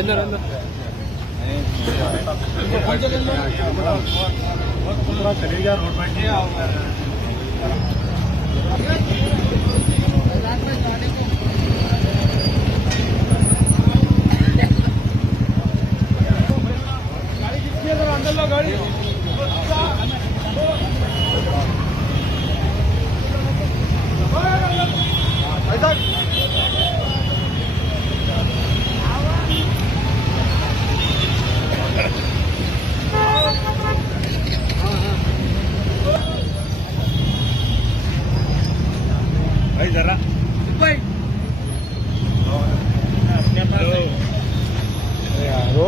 रहने रहने चले जा रोड पर अंदर लो गाड़ी भाई जरा भाई यारो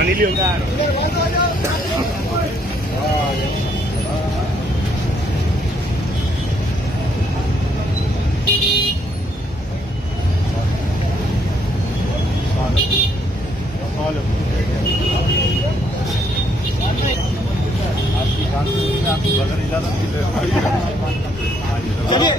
पानी लियो आपकी बगैर इजाजत चलिए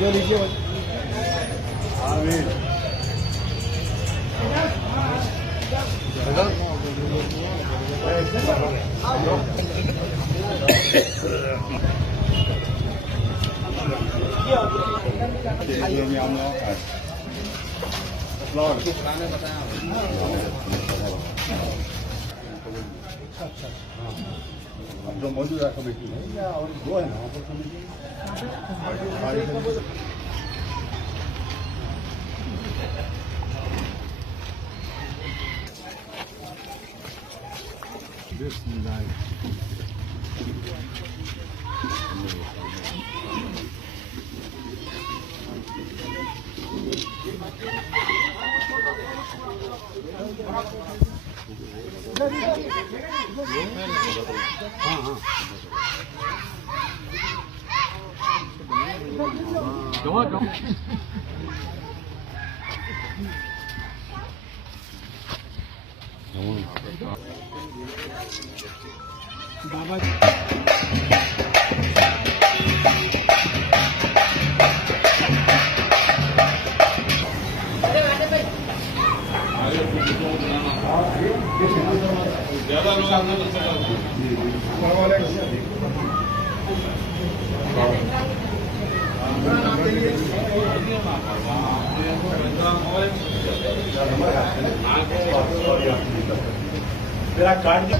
जो लीजिए जो मौजूदा कमेटी है या और दो है ना वहाँ पर कमेटी बाबा ज्यादा लोग मेरा कार्ड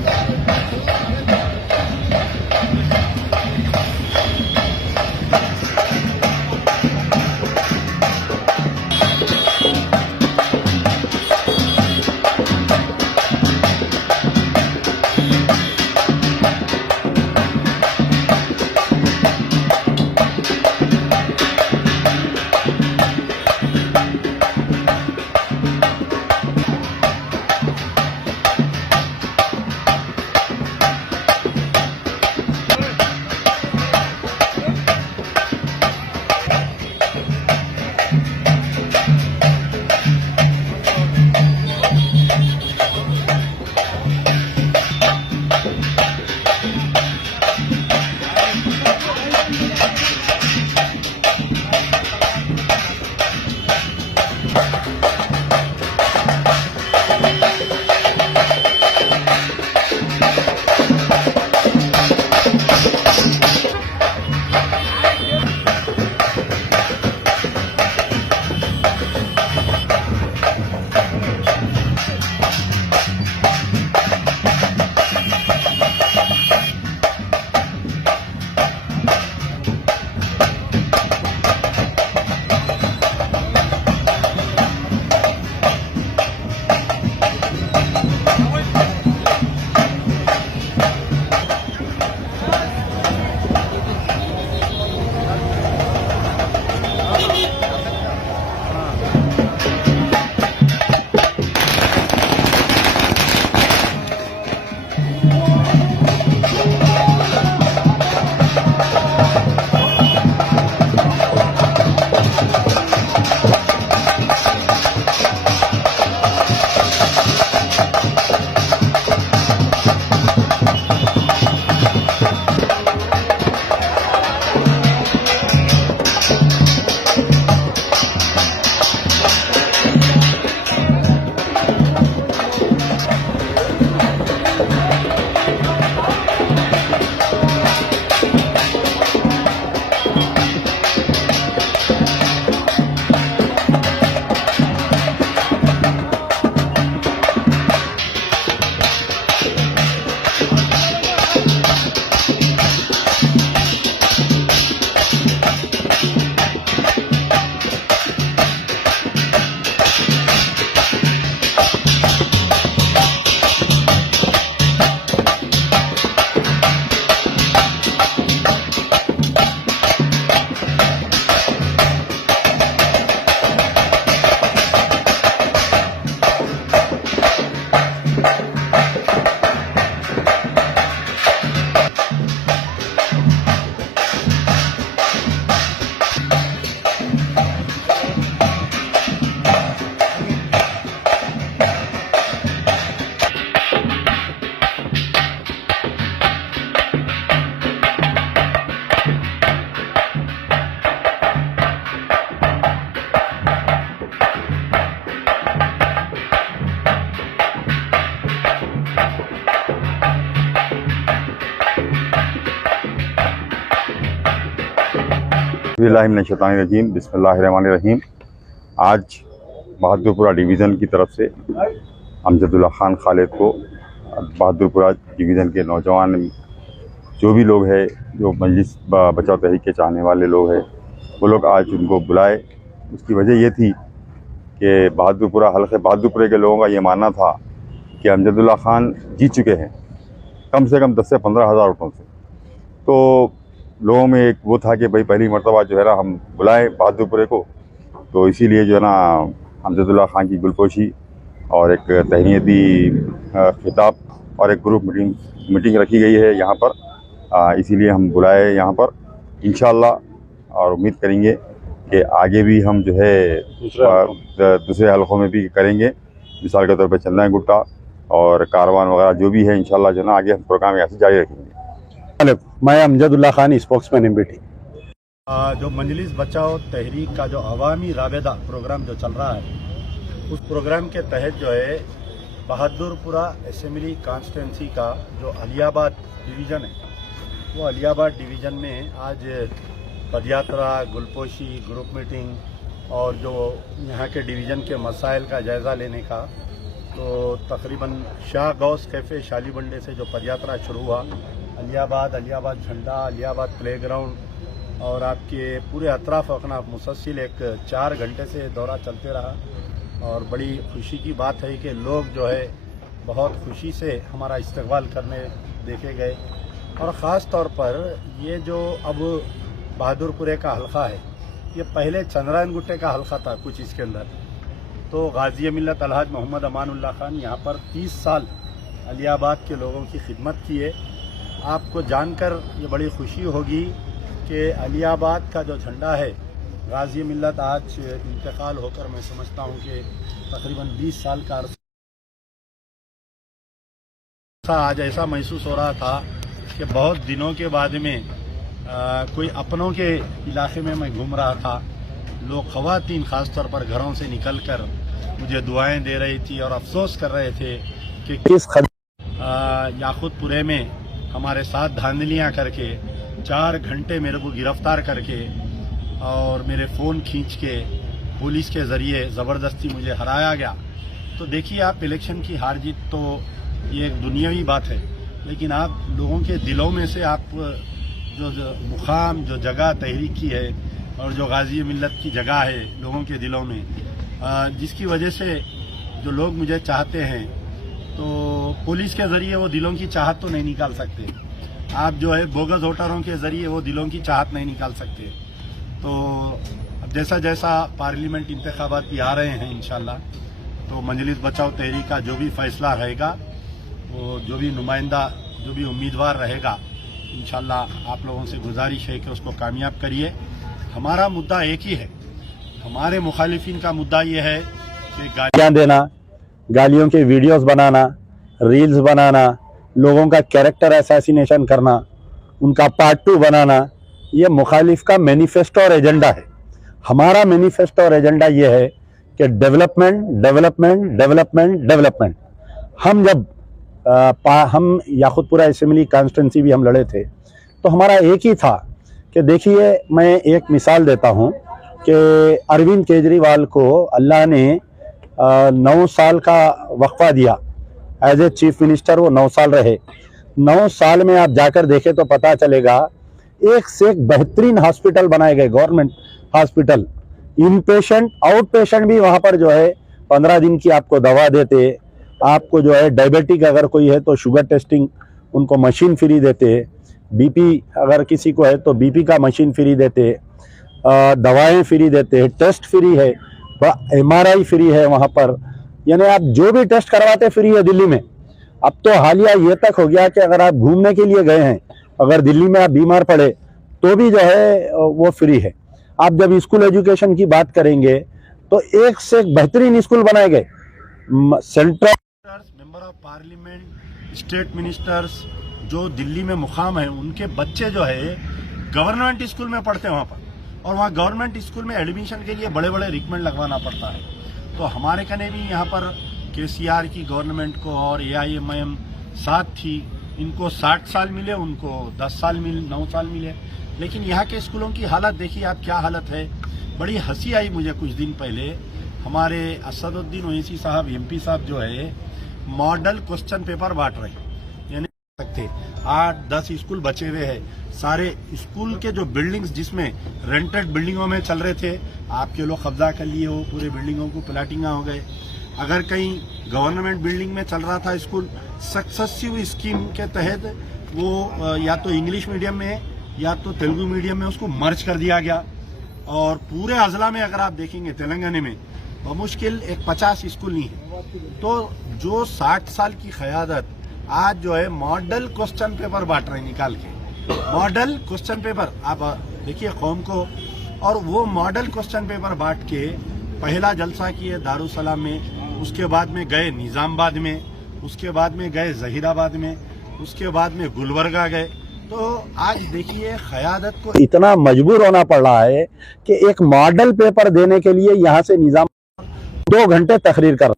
बिस्मिल्लाहिर्रहमानिर्रहीम बिस्मिल्लाहिर्रहमानिर्रहीम। आज बहादुरपुरा डिवीज़न की तरफ से अमजदुल्ला खान खालिद को बहादुरपुरा डिवीज़न के नौजवान जो भी लोग हैं, जो मजलिस बचाओ तहरीक के चाहने वाले लोग हैं, वो लोग आज उनको बुलाए। उसकी वजह ये थी कि बहादुरपुरा हल्के बहादुरपुरे के लोगों का ये मानना था कि अमजदुल्ला खान जीत चुके हैं कम से कम 10 से 15 हज़ार वोटों से। तो लोगों में एक वो था कि भाई पहली मरतबा जो है ना हम बुलाएं बहादुरपुरे को, तो इसीलिए जो है ना अमजदुल्ला खान की गुलपोशी और एक तहनीती खिताब और एक ग्रुप मीटिंग रखी गई है यहाँ पर। इसीलिए हम बुलाए यहाँ पर इंशाअल्लाह, और उम्मीद करेंगे कि आगे भी हम जो है दूसरे हलकों में भी करेंगे। मिसाल के तौर पर चंदा गुट्टा और कारवान वगैरह जो भी है, इंशाअल्लाह जो है ना आगे हम प्रोग्राम यहाँ से जारी रखेंगे। मैं अमजदुल्ला खान, स्पोक्समैन एमपीटी। जो मजलिस बचाओ तहरीक का जो अवामी राबेदा प्रोग्राम जो चल रहा है, उस प्रोग्राम के तहत जो है बहादुरपुरा असेंबली कॉन्स्टिट्यूंसी का जो अलियाबाद डिवीज़न है, वो अलियाबाद डिवीज़न में आज पदयात्रा, गुलपोशी, ग्रुप मीटिंग और जो यहाँ के डिवीज़न के मसाइल का जायज़ा लेने का, तो तकरीबन शाह गौस कैफ़े शालीबंडे से जो पदयात्रा शुरू हुआ, अलियाबाद झंडा, अलियाबाद प्लेग्राउंड और आपके पूरे अतराफ अखनाफ मुसलसिल एक 4 घंटे से दौरा चलते रहा। और बड़ी खुशी की बात है कि लोग जो है बहुत खुशी से हमारा इस्तकबाल करने देखे गए। और ख़ास तौर पर ये जो अब बहादुरपुरे का हल्का है, ये पहले चंद्रायन गुट्टे का हल्का था कुछ इसके अंदर। तो गाजी मिल्लत अलहाज मोहम्मद अमानुल्लाह खान यहाँ पर 30 साल अलियाबाद के लोगों की खिदमत की है। आपको जानकर ये बड़ी खुशी होगी कि अलियाबाद का जो झंडा है, गाजी मिल्लत आज इंतकाल होकर मैं समझता हूँ कि तकरीबन 20 साल का अर्सा, आज ऐसा महसूस हो रहा था कि बहुत दिनों के बाद में कोई अपनों के इलाके में मैं घूम रहा था। लोग ख़वातीन ख़ास तौर पर घरों से निकलकर मुझे दुआएं दे रही थी और अफसोस कर रहे थे कि किस याकूतपुरे में हमारे साथ धांधलियां करके 4 घंटे मेरे को गिरफ्तार करके और मेरे फ़ोन खींच के पुलिस के ज़रिए ज़बरदस्ती मुझे हराया गया। तो देखिए आप, इलेक्शन की हार जीत तो ये एक दुनियावी बात है, लेकिन आप लोगों के दिलों में से आप जो मुकाम, जो जगह तहरीक की है और जो गाजी मिल्लत की जगह है लोगों के दिलों में, जिसकी वजह से जो लोग मुझे चाहते हैं, तो पुलिस के ज़रिए वो दिलों की चाहत तो नहीं निकाल सकते। आप जो है बोगस वोटरों के ज़रिए वो दिलों की चाहत नहीं निकाल सकते। तो अब जैसा जैसा पार्लियामेंट इंतखाबात भी आ रहे हैं इंशाल्लाह, तो मजलिस बचाओ तहरीक का जो भी फैसला रहेगा, वो जो भी नुमाइंदा, जो भी उम्मीदवार रहेगा, इंशाल्लाह आप लोगों से गुजारिश है कि उसको कामयाब करिए। हमारा मुद्दा एक ही है, हमारे मुखालिफिन का मुद्दा ये है कि गालियाँ देना, गालियों के वीडियोस बनाना, रील्स बनाना, लोगों का कैरेक्टर असैसिनेशन करना, उनका पार्ट 2 बनाना, ये मुखालिफ का मैनिफेस्टो और एजेंडा है। हमारा मैनिफेस्टो और एजेंडा ये है कि डेवलपमेंट डेवलपमेंट डेवलपमेंट डेवलपमेंट। हम जब हम याकूतपुरा असेंबली कॉन्स्टिट्यूंसी भी हम लड़े थे, तो हमारा एक ही था कि देखिए, मैं एक मिसाल देता हूँ कि अरविंद केजरीवाल को अल्लाह ने 9 साल का वक्फा दिया। एज ए चीफ मिनिस्टर वो 9 साल रहे। 9 साल में आप जाकर देखें तो पता चलेगा, एक से एक बेहतरीन हॉस्पिटल बनाए गए, गवर्नमेंट हॉस्पिटल। इन पेशेंट, आउट पेशेंट भी वहाँ पर जो है 15 दिन की आपको दवा देते। आपको जो है डायबिटिक अगर कोई है तो शुगर टेस्टिंग उनको मशीन फ्री देते। बीपी अगर किसी को है तो बीपी का मशीन फ्री देते, दवाएं फ्री देते, टेस्ट फ्री है, MRI फ्री है वहाँ पर। यानी आप जो भी टेस्ट करवाते फ्री है दिल्ली में। अब तो हालिया ये तक हो गया कि अगर आप घूमने के लिए गए हैं, अगर दिल्ली में आप बीमार पड़े तो भी जो है वो फ्री है। आप जब स्कूल एजुकेशन की बात करेंगे तो एक से एक बेहतरीन स्कूल बनाए गए। Central member of parliament, state ministers जो दिल्ली में मुकाम है, उनके बच्चे जो है गवर्नमेंट स्कूल में पढ़ते हैं वहाँ पर, और वहाँ गवर्नमेंट स्कूल में एडमिशन के लिए बड़े बड़े रिकमेंड लगवाना पड़ता है। तो हमारे कने भी यहाँ पर KCR की गवर्नमेंट को और AIMIM साथ थी, इनको 60 साल मिले, उनको 10 साल मिले, 9 साल मिले। लेकिन यहाँ के स्कूलों की हालत देखिए आप, क्या हालत है। बड़ी हंसी आई मुझे कुछ दिन पहले, हमारे असदुद्दीन ओवैसी साहब एमपी साहब जो है मॉडल क्वेश्चन पेपर बांट रहे हैं। यानी सकते 8-10 स्कूल बचे हुए हैं, सारे स्कूल के जो बिल्डिंग्स जिसमें रेंटेड बिल्डिंगों में चल रहे थे, आपके लोग कब्जा कर लिए हो, पूरे बिल्डिंगों को प्लाटिंगा हो गए। अगर कहीं गवर्नमेंट बिल्डिंग में चल रहा था स्कूल, सक्सेसिव स्कीम के तहत वो या तो इंग्लिश मीडियम में या तो तेलुगु मीडियम में उसको मर्ज कर दिया गया। और पूरे अजला में अगर आप देखेंगे तेलंगाना में मुश्किल एक 50 स्कूल नहीं है। तो जो 60 साल की क़यादत आज जो है मॉडल क्वेश्चन पेपर बांट रहे हैं निकाल के, मॉडल क्वेश्चन पेपर आप देखिए कौम को। और वो मॉडल क्वेश्चन पेपर बांट के पहला जलसा किए दारुसलाम में, उसके बाद में गए निजामाबाद में, उसके बाद में गए जहीराबाद में, उसके बाद में गुलबर्गा गए। तो आज देखिए क़यादत को इतना मजबूर होना पड़ रहा है कि एक मॉडल पेपर देने के लिए यहाँ से निजाम 2 घंटे तकरीर कर,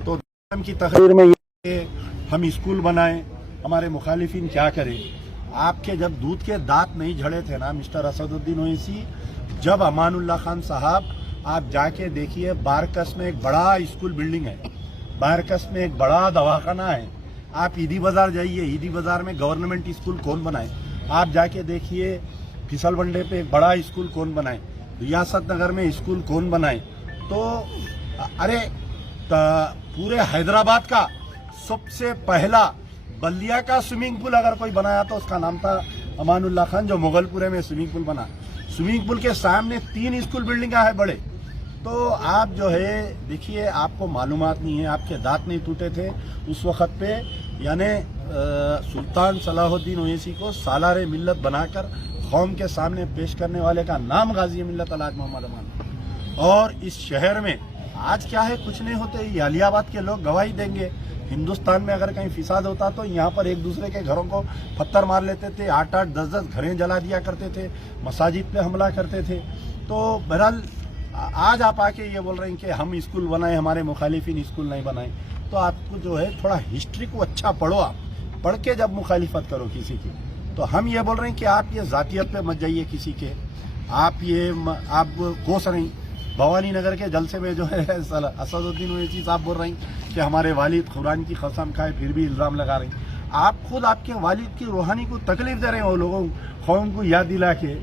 तो की तकरीर में ये हम स्कूल बनाएं, हमारे मुखालिफिन क्या करें। आपके जब दूध के दांत नहीं झड़े थे ना मिस्टर असदुद्दीन ओवैसी, जब अमानुल्लाह खान साहब, आप जाके देखिए बारकस में एक बड़ा स्कूल बिल्डिंग है, बारकस में एक बड़ा दवाखाना है। आप ईदी बाजार जाइए, ईदी बाजार में गवर्नमेंट स्कूल कौन बनाए। आप जाके देखिए फिसल बंडे पे एक बड़ा स्कूल कौन बनाए, रियासत नगर में स्कूल कौन बनाए। तो अरे पूरे हैदराबाद का सबसे पहला बल्लिया का स्विमिंग पूल अगर कोई बनाया तो उसका नाम था अमानुल्लाह खान, जो मुगलपुरे में स्विमिंग पूल बना। स्विमिंग पूल के सामने 3 स्कूल बिल्डिंग है बड़े। तो आप जो है देखिए, आपको मालूमात नहीं है, आपके दांत नहीं टूटे थे उस वक्त पे। यानी सुल्तान सलाहुद्दीन ओवैसी को सालारे मिल्लत बनाकर कौम के सामने पेश करने वाले का नाम गाजी मिल्लत अलहाज मोहम्मद अमान। और इस शहर में आज क्या है, कुछ नहीं होते। ये अलियाबाद के लोग गवाही देंगे, हिंदुस्तान में अगर कहीं फिसाद होता तो यहाँ पर एक दूसरे के घरों को पत्थर मार लेते थे, 8-8, 10-10 घरें जला दिया करते थे, मसाजिद पे हमला करते थे। तो बहरहाल आज आप आके ये बोल रहे हैं कि हम स्कूल बनाए, हमारे मुखालिफिन स्कूल नहीं बनाए। तो आपको जो है थोड़ा हिस्ट्री को अच्छा पढ़ो, आप पढ़ के जब मुखालिफत करो किसी की। तो हम ये बोल रहे हैं कि आप ये जातियत पे मत जाइए किसी के, आप कोस रहे हैं। भवानी नगर के जलसे में जो है असदुद्दीन ओवैसी साहब बोल रहे हैं कि हमारे वालिद कुरान की कसम खाए, फिर भी इल्ज़ाम लगा रहे हैं। आप खुद आपके वालिद की रूहानी को तकलीफ दे रहे हैं वो लोगों कौम को याद दिला के।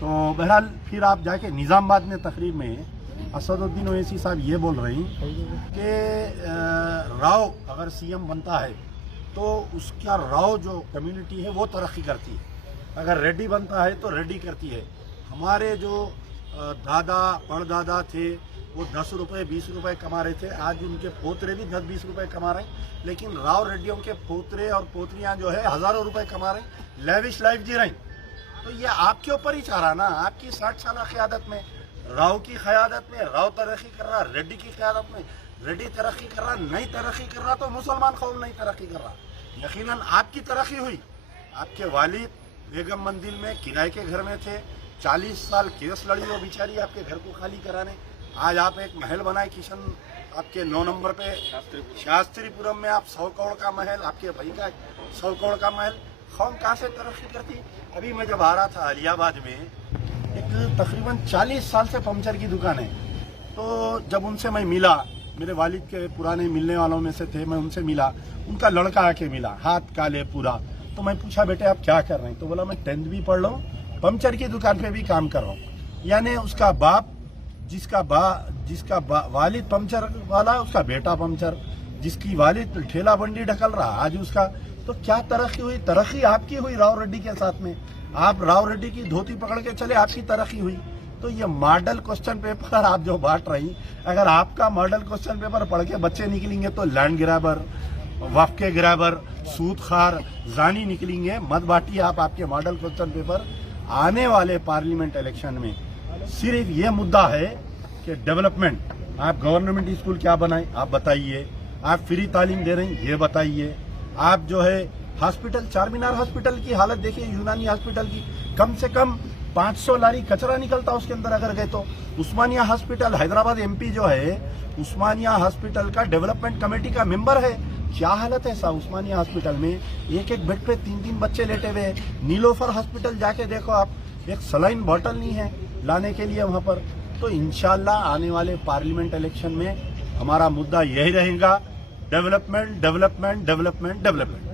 तो बहरहाल फिर आप जाके निजामाबाद में तकरीर में असदुद्दीन ओवैसी साहब ये बोल रहे हैं कि राव अगर सीएम बनता है तो उसका राव जो कम्युनिटी है वो तरक्की करती है, अगर रेड्डी बनता है तो रेड्डी करती है। हमारे जो दादा परदादा थे वो 10 रुपये 20 रुपये कमा रहे थे, आज उनके पोतरे भी 10-20 रुपये कमा रहे हैं। लेकिन राव रेड्डियों के पोतरे और पोतरियां जो है हजारों रुपए कमा रहे हैं, लेविश लाइफ जी रहे हैं। तो ये आपके ऊपर ही चाह रहा ना, आपकी 60 साल क़यादत में, राव की क़यादत में राव तरक्की कर रहा, रेड्डी की क़यादत में रेड्डी तरक्की कर रहा, नहीं तरक्की कर रहा तो मुसलमान कौम नहीं तरक्की कर रहा। यकीनन आपकी तरक्की हुई। आपके वालिद बेगम मंदिर में किराए के घर में थे, 40 साल केस लड़ी वो बेचारी आपके घर को खाली कराने। आज आप एक महल बनाए किशन आपके 9 नंबर पे शास्त्रीपुरम में, आप 100 करोड़ का महल, आपके भाई का 100 करोड़ का महल। कौम कहाँ से तरक्की करती। अभी मैं जब आ रहा था अलियाबाद में, एक तकरीबन 40 साल से पंचर की दुकान है। तो जब उनसे मैं मिला, मेरे वालिद के पुराने मिलने वालों में से थे, मैं उनसे मिला, उनका लड़का आके मिला, हाथ काले पूरा। तो मैं पूछा बेटे आप क्या कर रहे हैं, तो बोला मैं 10th भी पढ़ रहा हूँ, पंचर की दुकान पे भी काम कर रहा हूँ। यानी उसका बाप जिसका वालिद पंचर वाला, उसका बेटा पंचर, जिसकी वालिद ठेला बंडी ढकल रहा, आज उसका। तो क्या तरक्की हुई? तरक्की आपकी हुई राव रेड्डी के साथ में। आप राव रेड्डी की धोती पकड़ के चले, आपकी तरक्की हुई। तो ये मॉडल क्वेश्चन पेपर आप जो बांट रही, अगर आपका मॉडल क्वेश्चन पेपर पढ़ के बच्चे निकलेंगे तो लैंड ग्रैबर, वक्फ के ग्रैबर, सूदखार, जानी निकलेंगे। मत बांटिए आप आपके मॉडल क्वेश्चन पेपर। आने वाले पार्लियामेंट इलेक्शन में सिर्फ ये मुद्दा है कि डेवलपमेंट। आप गवर्नमेंट स्कूल क्या बनाए आप बताइए, आप फ्री तालीम दे रहे हैं ये बताइए, आप जो है हॉस्पिटल, चारमीनार हॉस्पिटल की हालत देखिए, यूनानी हॉस्पिटल की, कम से कम 500 लारी कचरा निकलता उसके अंदर अगर गए तो। उस्मानिया हॉस्पिटल, हैदराबाद एमपी जो है उस्मानिया हॉस्पिटल का डेवलपमेंट कमेटी का मेंबर है। क्या हालत है साहब उस्मानिया हॉस्पिटल में, एक एक बेड पे 3-3 बच्चे लेटे हुए हैं। नीलोफर हॉस्पिटल जाके देखो आप, एक सलाइन बॉटल नहीं है लाने के लिए वहां पर। तो इंशाल्लाह आने वाले पार्लियामेंट इलेक्शन में हमारा मुद्दा यही रहेगा, डेवलपमेंट डेवलपमेंट डेवलपमेंट डेवलपमेंट।